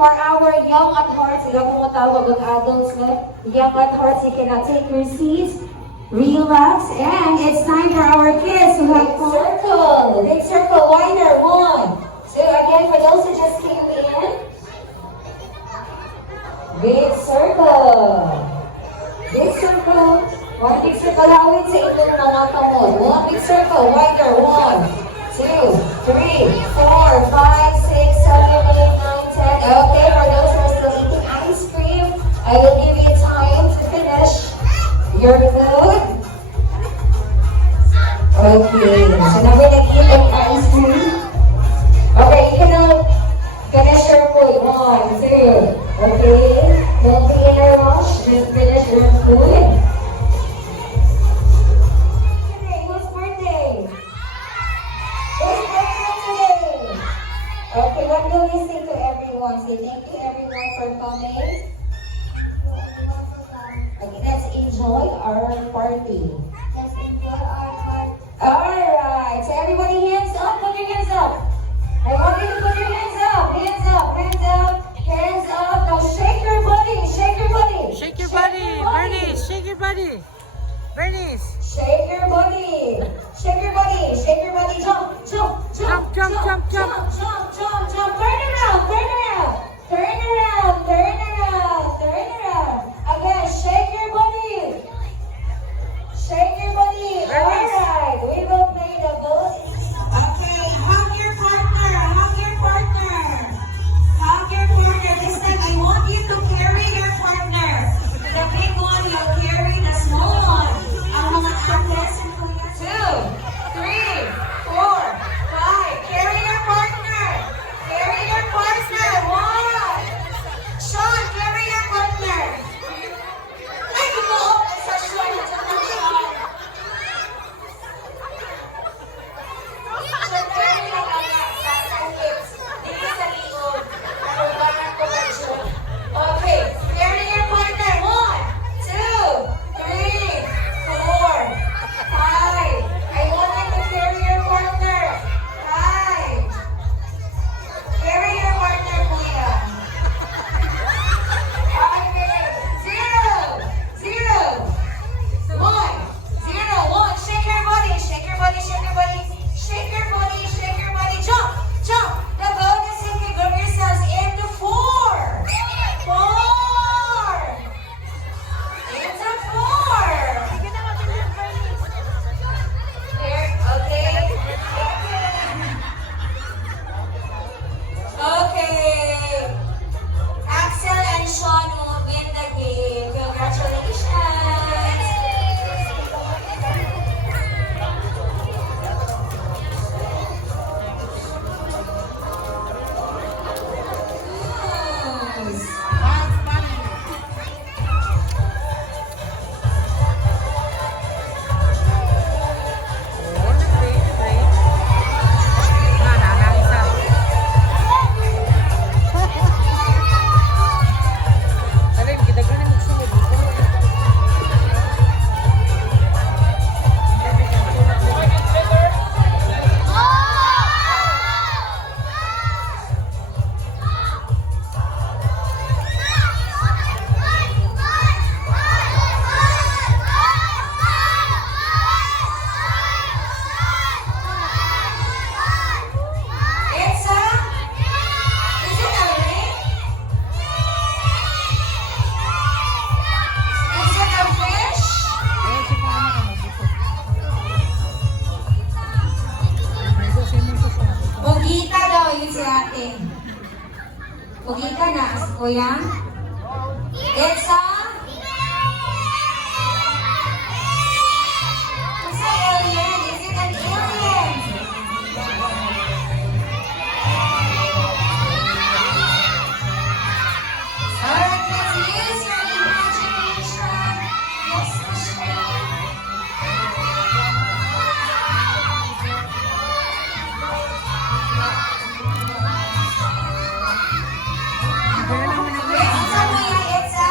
For our young at hearts, sila po matawag ang adults na young at hearts, you cannot take your seats. Relax, and it's time for our kids to have fun. Big circle, wider, 1, 2, again for those who just came in. Big circle. Big circle. One big circle, hawin sa inyong mga kamot. One big circle, wider, 1, 2, 3, 4, 5, 6, 7, 8, 9, 10. Okay, for those who are still eating ice cream, I will give you time to finish your food. Okay, so now we're nag-eat ice cream. Okay, you can now finish your food. 1, 2. Okay, don't be in a rush. Just finish your food. Today, whose birthday? Whose birthday today? Okay, what will we say to everyone? Say thank you everyone for coming. Okay, let's enjoy our party. Let's enjoy our party. Alright, so everybody hands up, put your hands up. I want you to put your hands up, hands up, hands up, hands up. Now shake your body, shake your body. Shake your body, Bernice. Shake your body, Bernice. Shake your body, shake your body, shake your body. Jump, jump, jump, Jump, jump, jump, jump, jump, jump, jump. Turn around, turn around, turn around, turn around, turn around. Again, shake your body. Shake your body. Alright, we will play the ball. Okay, hug your partner. Hug your partner. Hug your partner. This time I want you to carry your partner. The big one, you carry the small one. Ang mga athletes, 2, 3, 4, 5. Carry your partner. Carry your partner. 1. Sean, carry your partner. Ay, ito. Sa Sean. Sean. Okay, carry your partner. 1, 2, 3, 4, 5. I want you to carry your partner. 5. Carry your partner, kuya. Okay, 0, 0, 1, 0, 1. Shake your body, shake your body, shake your body. Shake your body, shake your body. Jump, jump. The bonus is you group yourselves into 4. 4. Into 4. Here, okay. Okay. Axel and Sean will win the game. Congratulations. Pugita daw yun si ate. Pugita na, kuya. It's a... It's an alien. Is it an alien? Alright, let's use your imagination. Yes, Michelle. It's a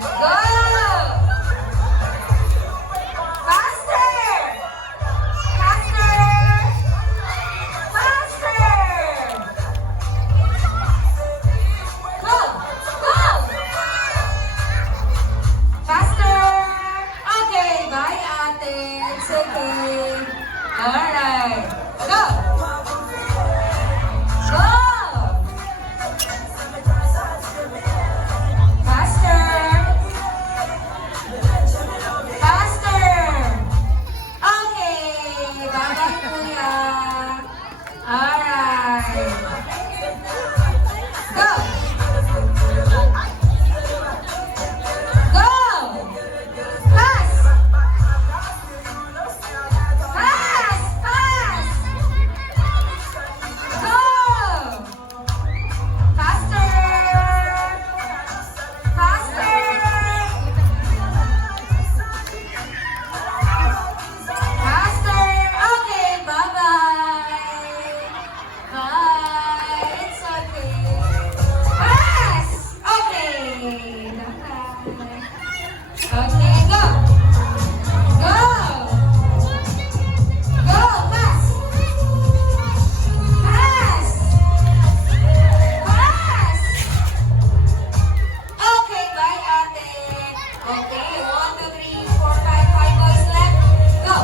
Go! Faster! Faster! Faster! Go! Go! Faster! Okay, bye ate. It's okay. Alright. Go! Go! Faster! Faster! Okay, bye-bye kuya. Alright. Go! Go! Fast! Fast! Fast! Go! Faster! Faster! Faster! Okay, bye-bye! Bye! It's okay. Fast! Okay! Bye-bye. Okay, go! Go! Go! Fast! Fast! Fast! Okay, bye ate. Okay, 1, 2, 3, 4, 5 boys left. Go!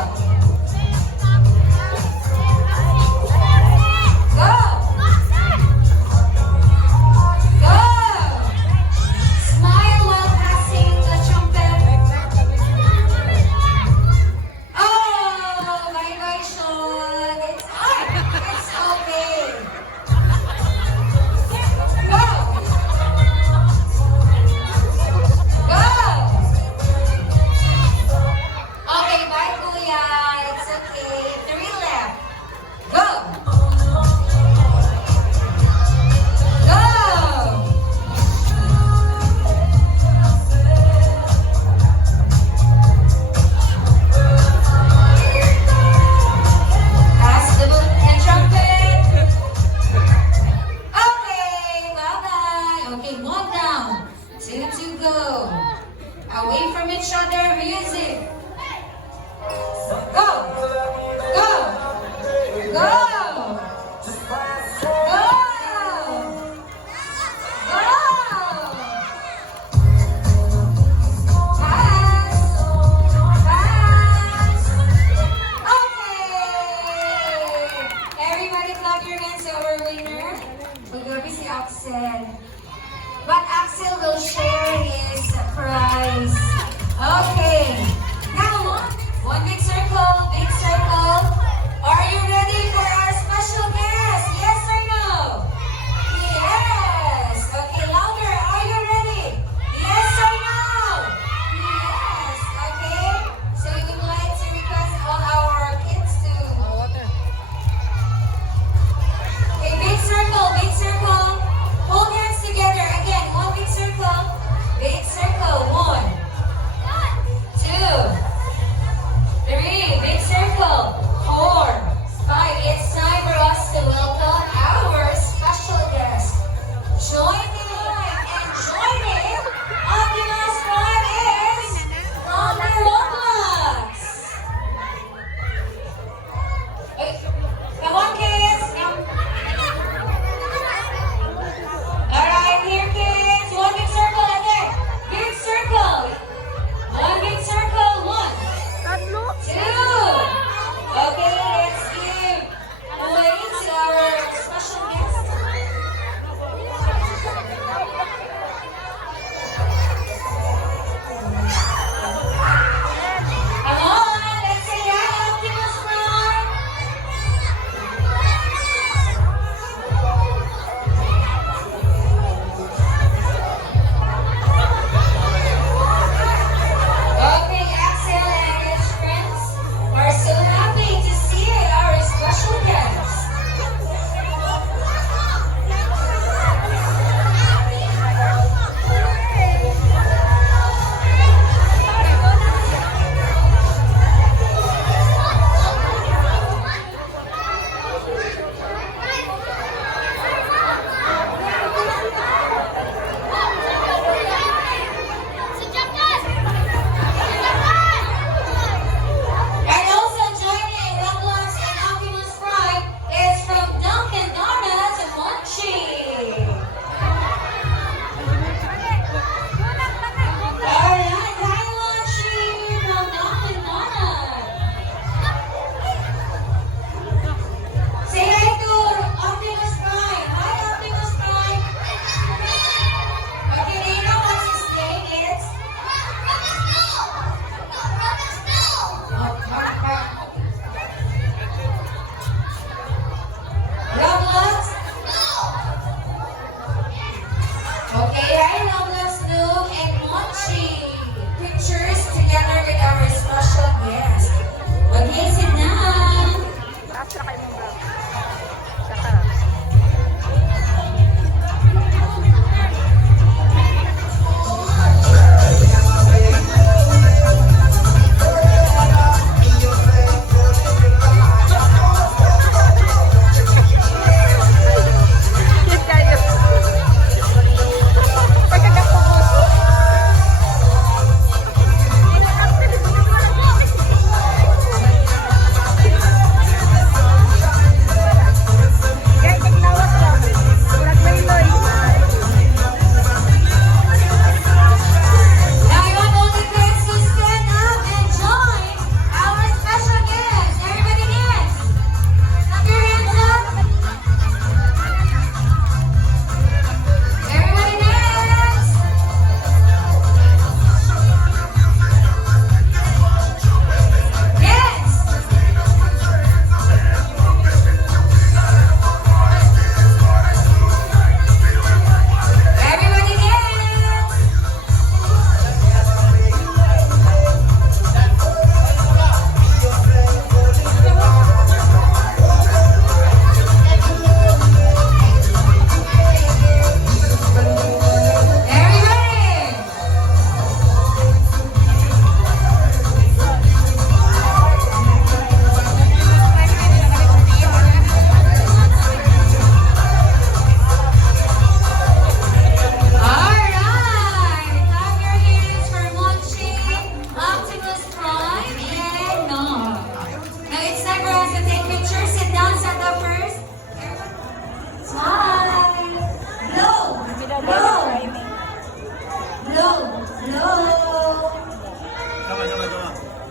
Go! Go! Smile while passing the trumpet. Oh, bye-bye, Sean. It's okay. Go! Go! Okay, bye, Kuya. It's okay. 3 left. Go! Go! Pass the book and trumpet. Okay, bye-bye. Okay, 1 down. 2 to go. Away from each other, music. Go! Go! Go! Go! Go! Pass! Pass! Okay! Everybody clap your hands to our winner. Magabi si Axel. But Axel will share his prize. Okay. Now, one big circle, big circle. Are you ready for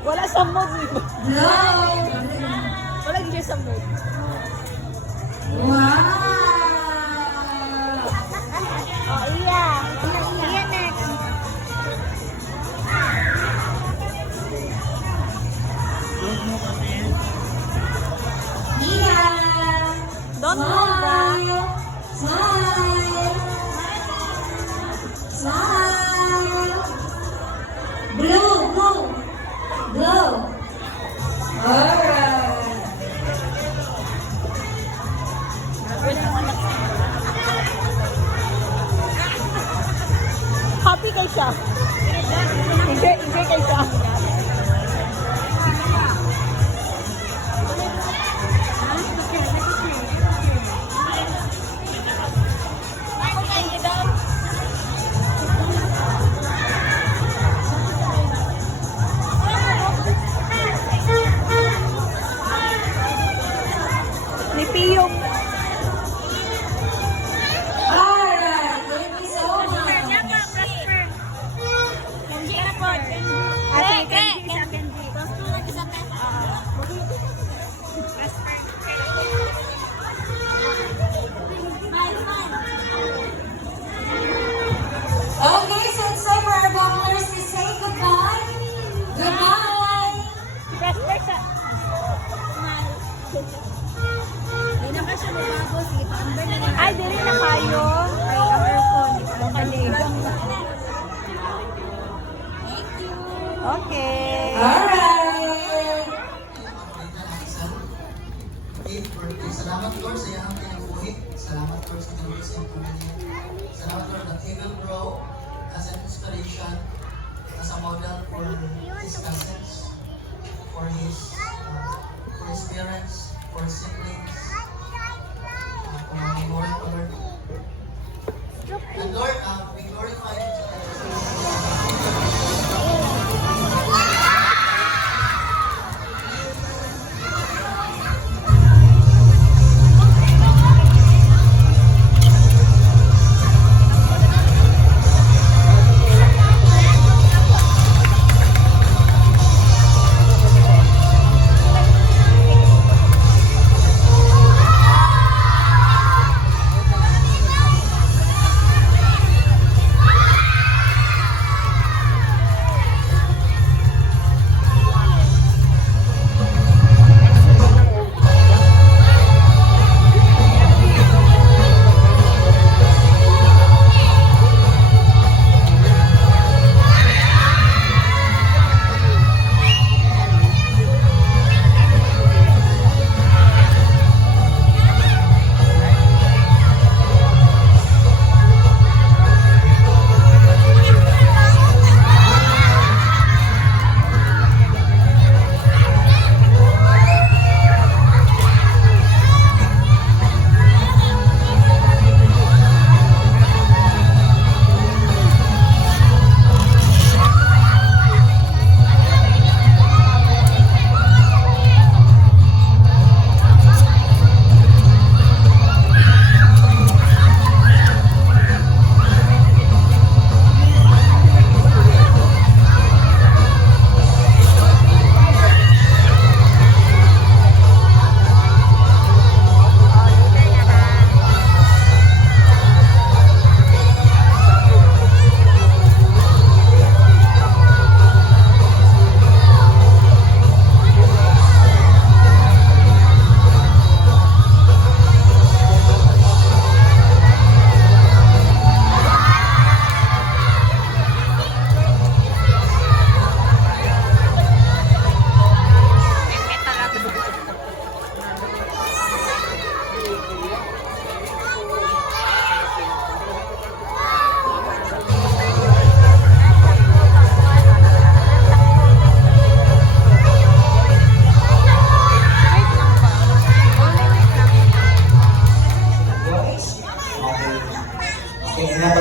Wala sa mood. Blow. Wala siya sa mood. Wow. Oh, iya. Iya, next. Mia. Don't move that. Smile. Smile. Blue, blue. Blue. Alright. Happy kay siya. Enjoy kay siya. Ni Piyong. Alright. Thank you so much. Okay, so it's time for our bubblers to say goodbye. Goodbye. Ay, dili na kayo. Ay, ang aircon. Okay. Alright. Salamat Lord sa iyang kinabuhi. Salamat Lord sa kinabuhi sa iyang pamilya. Salamat Lord that He will grow as an inspiration, as a model for his cousins, for his parents, for his siblings, for my Lord. And Lord, we glorify you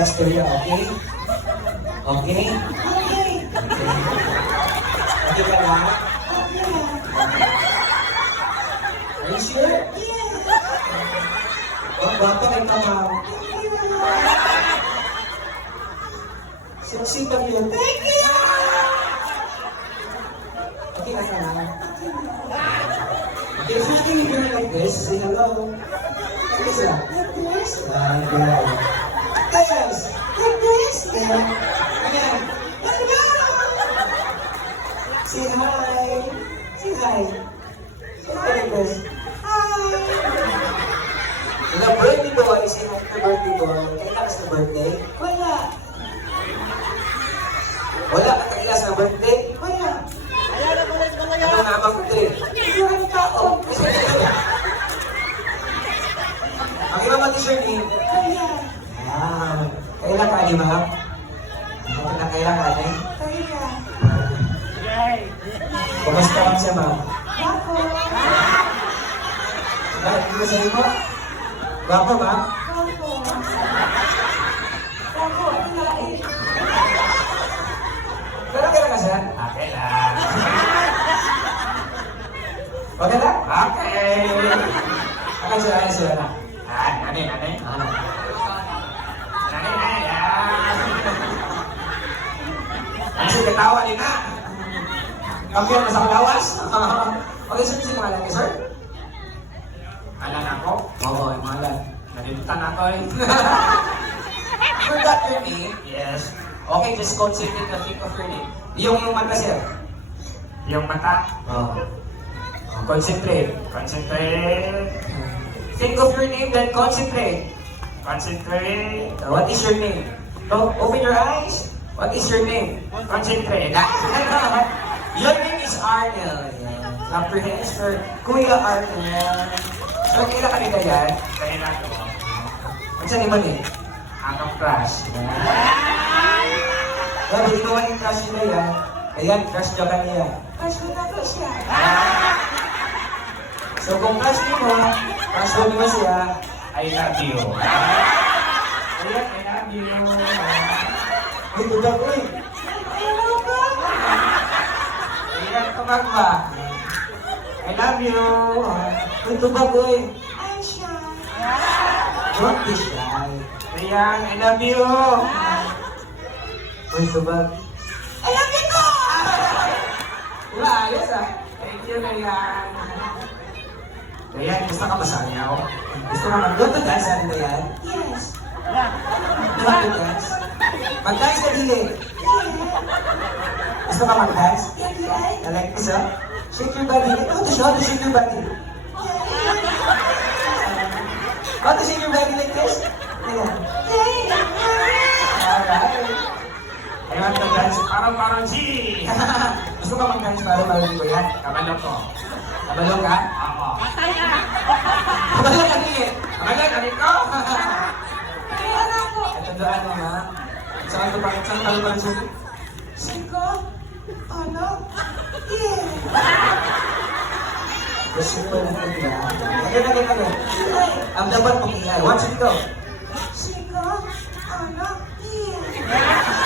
Istorya, okay? Okay? Okay ka lang? Are you sure? Ang bata kita, ma'am. Siksipan niyo. Thank you! Okay na sana. Okay, so can you do it like this? Say hello. Like this lang. Like this. Yes! Like this! Ayan. Ayan. Hello! Say hi! Say hi! Say hi like this. Hi! The birthday boy, say hi to the birthday boy. Kailan sa birthday? Wala. Wala ka kailan sa birthday? Wala. Ano nga bang birthday? Ilang taon. Ang iba mag-t-shirt ni? Wala. Ah, kailan ka ni ma'am? Kailan ka ni? Kailan. Kumusta lang siya ma'am? Bako. Bakit ko sa'yo mo? Bako ma'am? Bako. Bako, ano nga eh? Pero kailan ka siya? Kailan. Okay lang? Okay. Akan siya na. Nani. Ano siya katawa din na? Kampiyan na sa kalawas? Okay, sir, sino ngalan niya, sir? Ngalan ako? Oo, ngalan. Nalimutan ako eh. Forgot your name? Yes. Okay, just concentrate na think of your name. Yung mata, sir? Yung mata? Oo. Concentrate. Think of your name, then concentrate. Concentrate. What is your name? Open your eyes. What is your name? Concentrate. Your name is Arnel. Clap your hands for Kuya Arnel. So, kailan ka nila yan? Kailan ko. Ang saan naman eh? Ang crush. Sabi, ikaw ang crush nila yan. Ayan, crush ka kanya. Crush mo na crush siya. So, kung crush mo mo siya, I love you. Ayan, I love you. Ay, tudak ko eh. Ayaw ka. Ayan, kapag ba? I love you. Ay, tudak ko eh. I'm shy. Don't be shy. Ayan, I love you. Ay, tudak. I love you ko! Diba, ayos ah. Thank you, Ayan. Ayan, gusto ka masayaw? Gusto ka mag-go to dance, ano ba yan? Yes. Gusto ka mag-dance? Mag-dance ka dili? Gusto ka mag-dance? I like this, huh? Shake your body. How to shake your body? How to shake your body like this? Ayan. Alright. I want to dance parang si. Gusto ka mag-dance parang ko yan? Kabalo ko. Kabalo ka? Ako. Kabalo ka din. Kabalo ka din ko. Ito doon mo ha. Saan ka pa siya? Siko? Ano? Yeah. Gusto ko na ito ha. Again. Ang dapat mong iyan. Watch it go. Siko? Ano? Yeah.